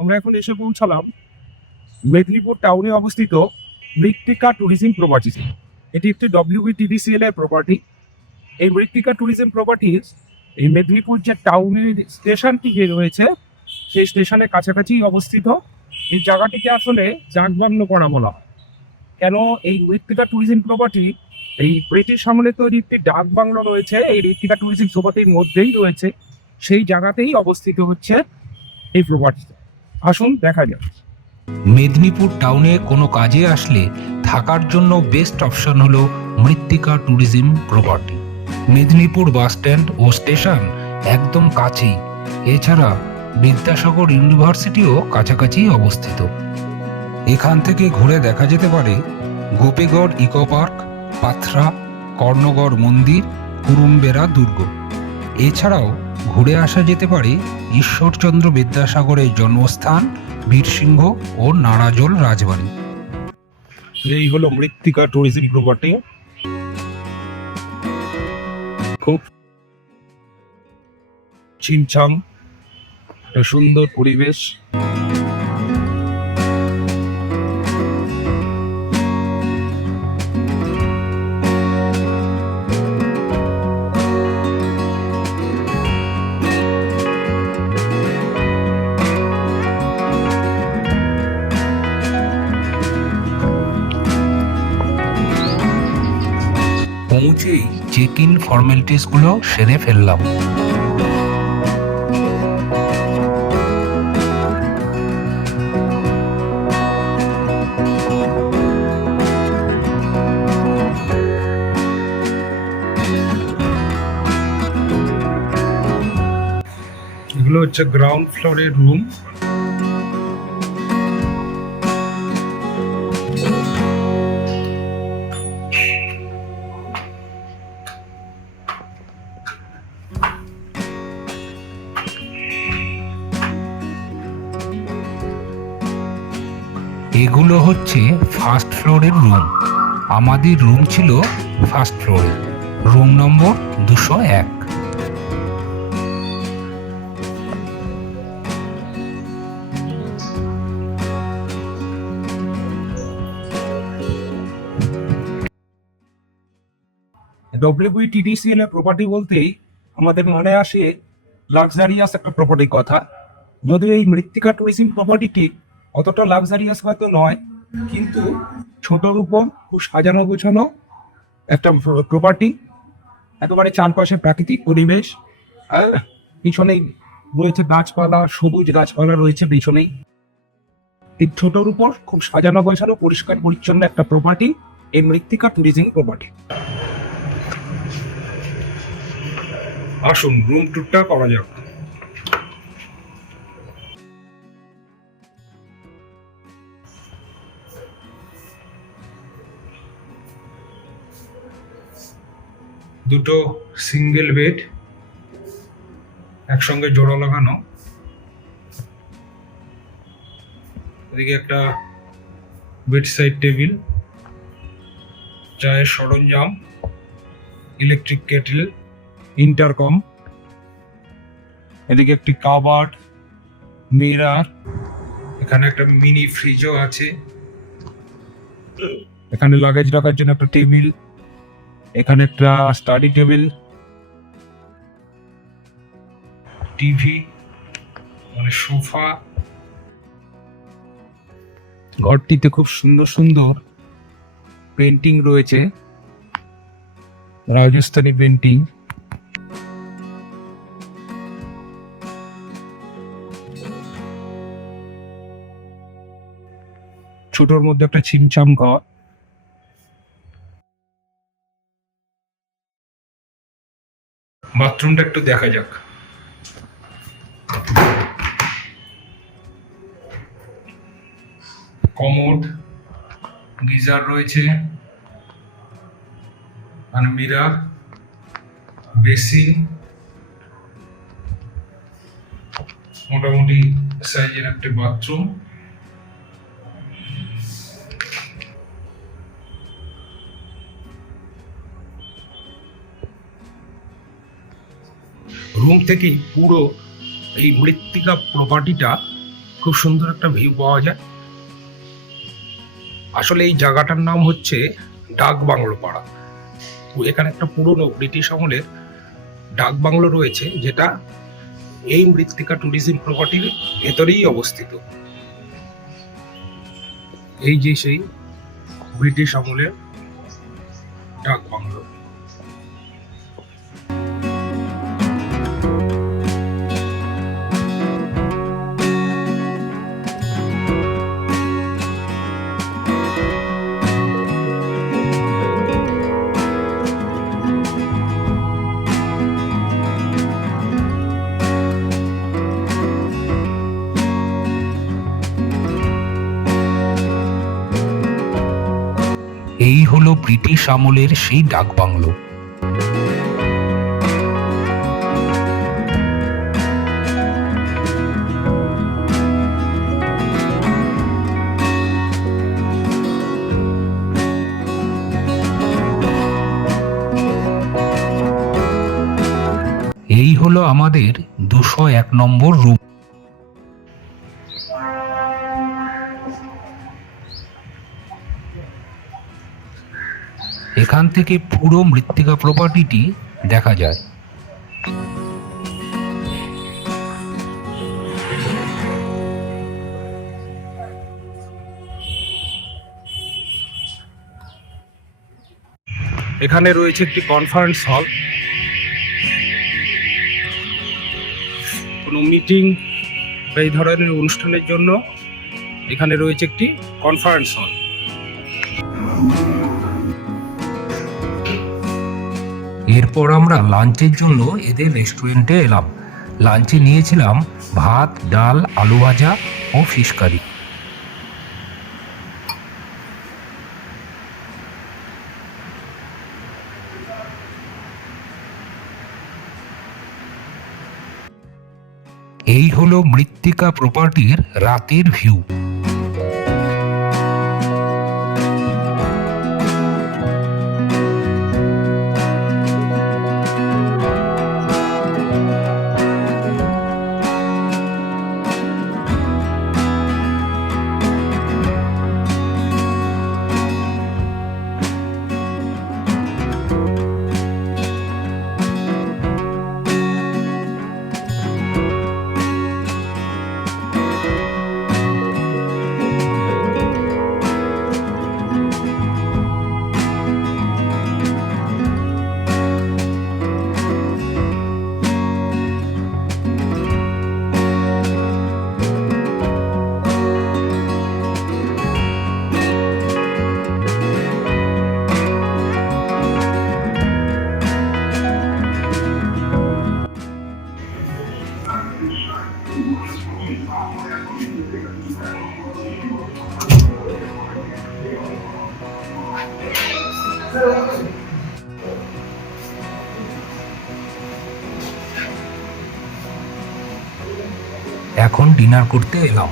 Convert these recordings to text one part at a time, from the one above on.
আমরা এখন এসে পৌঁছালাম মেদিনীপুর টাউনে অবস্থিত মৃত্তিকা ট্যুরিজম প্রপার্টিজ। এটি একটি WBTDCL এর প্রপার্টি। এই মৃত্তিকা ট্যুরিজম প্রপার্টিজ এই মেদিনীপুর যে টাউনের স্টেশনটি যে রয়েছে সেই স্টেশনের কাছাকাছি অবস্থিত। এই জায়গাটিকে আসলে জাগবাংলো করা বলা হয়। কেন এই মৃত্তিকা ট্যুরিজম প্রপার্টি এই ব্রিটিশ আমলে তৈরি একটি ডাক বাংলো রয়েছে, এই মৃত্তিকা ট্যুরিজম প্রপার্টির মধ্যেই রয়েছে, সেই জায়গাতেই অবস্থিত হচ্ছে এই প্রপার্টিটা। আসুন দেখা যাক। মেদিনীপুর টাউনে কোনো কাজে আসলে থাকার জন্য বেস্ট অপশন হলো মৃত্তিকা ট্যুরিজম প্রপার্টি। মেদিনীপুর বাসস্ট্যান্ড ও স্টেশন একদম কাছেই। এছাড়া বিদ্যাসাগর ইউনিভার্সিটিও কাছাকাছি অবস্থিত। এখান থেকে ঘুরে দেখা যেতে পারে গোপীগড় ইকো পার্ক, পাথরা, কর্ণগড় মন্দির, কুরুমবেড়া দুর্গ। এছাড়াও ঘুরে আসা যেতে পারে ঈশ্বরচন্দ্র বিদ্যাসাগরের জন্মস্থান বীরসিংহ ও নাড়াজোল রাজবাড়ি। এই হলো মৃত্তিকা ট্যুরিজম প্রপার্টি। খুব ছিমছাম একটা সুন্দর পরিবেশ। পৌঁছেই চেক ইন ফর্মালিটিসগুলো সেরে ফেললাম। এগুলো হচ্ছে গ্রাউন্ড ফ্লোরের রুম। এগুলো হচ্ছে ফার্স্ট ফ্লোরের রুম। আমাদের রুম ছিল ফার্স্ট ফ্লোরে, রুম নম্বর 201। WBTDCL এর প্রপার্টি বলতেই আমাদের মনে আসে লাক্সারিয়াস একটা প্রপার্টির কথা। যদিও এই মৃত্তিকা ট্যুরিজম প্রপার্টিটি অতটা লাক্সারিয়াস হয়তো নয়, কিন্তু ছোটর উপর খুব সাজানো গোছানো একটা প্রপার্টি। একেবারে চারপাশে প্রাকৃতিক পরিবেশ, আর পিছনেই রয়েছে গাছপালা, সবুজ গাছপালা রয়েছে পিছনেই। এই ছোটর উপর খুব সাজানো গোছানো পরিষ্কার পরিচ্ছন্ন একটা প্রপার্টি এই মৃত্তিকা ট্যুরিজম প্রপার্টি। আসুন রুম ট্যুরটা করা যাক। দুটো সিঙ্গেল বেড একসঙ্গে জোড়া লাগানো। এদিকে একটা বেড সাইড টেবিল, চায়ের সরঞ্জাম, ইলেকট্রিক কেটল, ইন্টারকম। এদিকে একটি কাবার্ড, মিরর, এখানে একটা মিনি ফ্রিজও আছে। এখানে লাগেজ রাখার জন্য একটা টেবিল, এখানে একটা স্টাডি টেবিল, টিভি, মানে সোফা। ঘরটিতে খুব সুন্দর সুন্দর পেন্টিং রয়েছে, রাজস্থানী পেন্টিং। ছোটর মধ্যে একটা ছিমছাম ঘর। বাথরুমটা একটু দেখা যাক। কমোড, গিজার রয়েছে, আর মিরর, বেসিন, মোটামুটি সাইজের একটা বাথরুম। রুম থেকেই পুরো এই মৃত্তিকা প্রপার্টিটা খুব সুন্দর একটা ভিউ পাওয়া যায়। আসলে এই জায়গাটার নাম হচ্ছে ডাক বাংলো পাড়া। এখানে একটা পুরনো ব্রিটিশ আমলের ডাক বাংলো রয়েছে, যেটা এই মৃত্তিকা ট্যুরিজম প্রপার্টির ভেতরেই অবস্থিত। এই যে সেই ব্রিটিশ আমলের ডাক বাংলো। এই হলো ব্রিটিশ আমলের সেই ডাক বাংলো। এই হলো আমাদের 201 নম্বর রুম। এখান থেকে পুরো মৃত্তিকা প্রপার্টিটি দেখা যায়। এখানে রয়েছে একটি কনফারেন্স হল। কোনো মিটিং বা এই ধরনের অনুষ্ঠানের জন্য এখানে রয়েছে একটি কনফারেন্স হল। এরপর আমরা লাঞ্চের জন্য এদের রেস্টুরেন্টে এলাম। লাঞ্চে নিয়েছিলাম ভাত, ডাল, আলু ভাজা ও ফিশ কারি। এই হলো মৃত্তিকা প্রপার্টির রাতের ভিউ। এখন ডিনার করতে এলাম।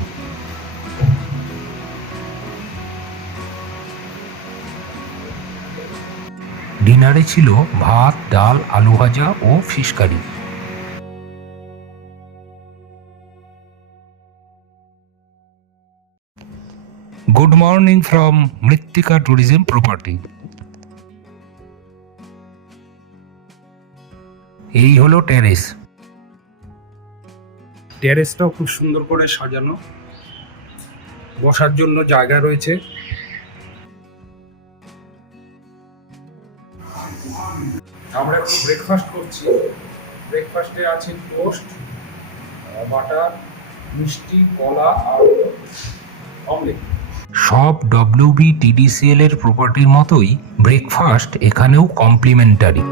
ডিনারে ছিল ভাত, ডাল, আলু ভাজা ও fish curry. Good morning from Mrittika tourism property. এই হলো টেরেস। টেরেসটাও খুব সুন্দর করে সাজানো, বসার জন্য জায়গা রয়েছে। আমরা এখন ব্রেকফাস্ট করছি। ব্রেকফাস্টে আছে টোস্ট, বাটার, মিষ্টি, কলা আর অমলেট। সব WBTDCL এর প্রপার্টির মতোই ব্রেকফাস্ট এখানেও কমপ্লিমেন্টারি।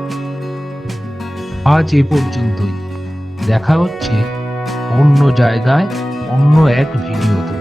আজ এ পর্যন্তই। দেখা হচ্ছে অন্য জায়গায় অন্য এক ভিডিওতে।